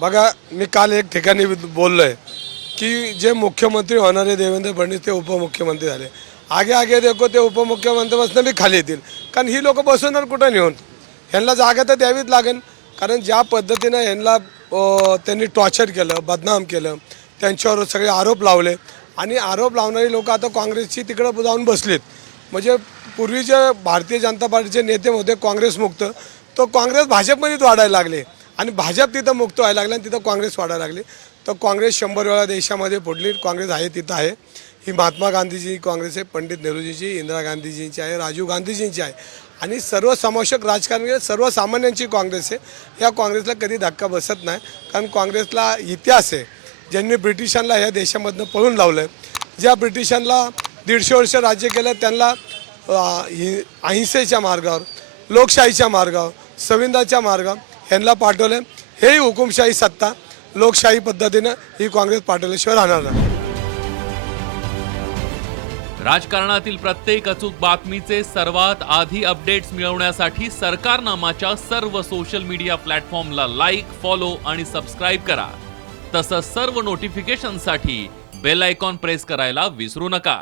बघा मी काल एक ठिकाणी बोललो आहे की जे मुख्यमंत्री होणारे देवेंद्र फडणवीस ते उपमुख्यमंत्री झाले. आगे आगे देखो ते उपमुख्यमंत्र्यापासून बी खाली येतील. कारण ही लोक बसवणार कुठं नेऊन? ह्यांना जागा तर द्यावीच लागेल. कारण ज्या पद्धतीनं ह्यांना त्यांनी टॉर्चर केलं बदनाम केलं त्यांच्यावर सगळे आरोप लावले. आणि आरोप लावणारी लोक आता काँग्रेसची तिकडं जाऊन बसलीत. म्हणजे पूर्वी जे भारतीय जनता पार्टीचे नेते होते काँग्रेसमुक्त तो काँग्रेस भाजपमध्येच वाढायला लागले. आणि भाजप तिथं मुक्त व्हायला लागले आणि तिथं काँग्रेस वाढायला लागली. तर काँग्रेस शंभर वेळा देशामध्ये पडली काँग्रेस आहे तिथं आहे. ही महात्मा गांधीजी काँग्रेस आहे पंडित नेहरूजीची इंदिरा गांधीजींची आहे राजीव गांधीजींची आहे. आणि सर्वसमावेशक राजकारण म्हणजे सर्वसामान्यांची काँग्रेस आहे. या काँग्रेसला कधी धक्का बसत नाही. कारण काँग्रेसला इतिहास आहे. ज्यांनी ब्रिटिशांना ह्या देशामधनं पळून लावलं आहे ज्या ब्रिटिशांना दीडशे वर्ष राज्य केलं त्यांना हि- अहिंसेच्या मार्गावर लोकशाहीच्या मार्गावर संविधानाच्या मार्गावर ह्यांना पाठवलं. हेही हुकुमशाही सत्ता. लोकशाही पद्धतीनं ही काँग्रेस पाठवल्याशिवाय राहणार नाही. राजकारणातील प्रत्येक अचूक बातमीचे सर्वात आधी अपडेट्स मिळवण्यासाठी सरकारनामाच्या सर्व सोशल मीडिया प्लॅटफॉर्मला लाईक फॉलो आणि सबस्क्राईब करा. तसंच सर्व नोटिफिकेशनसाठी बेल आयकॉन प्रेस करायला विसरू नका.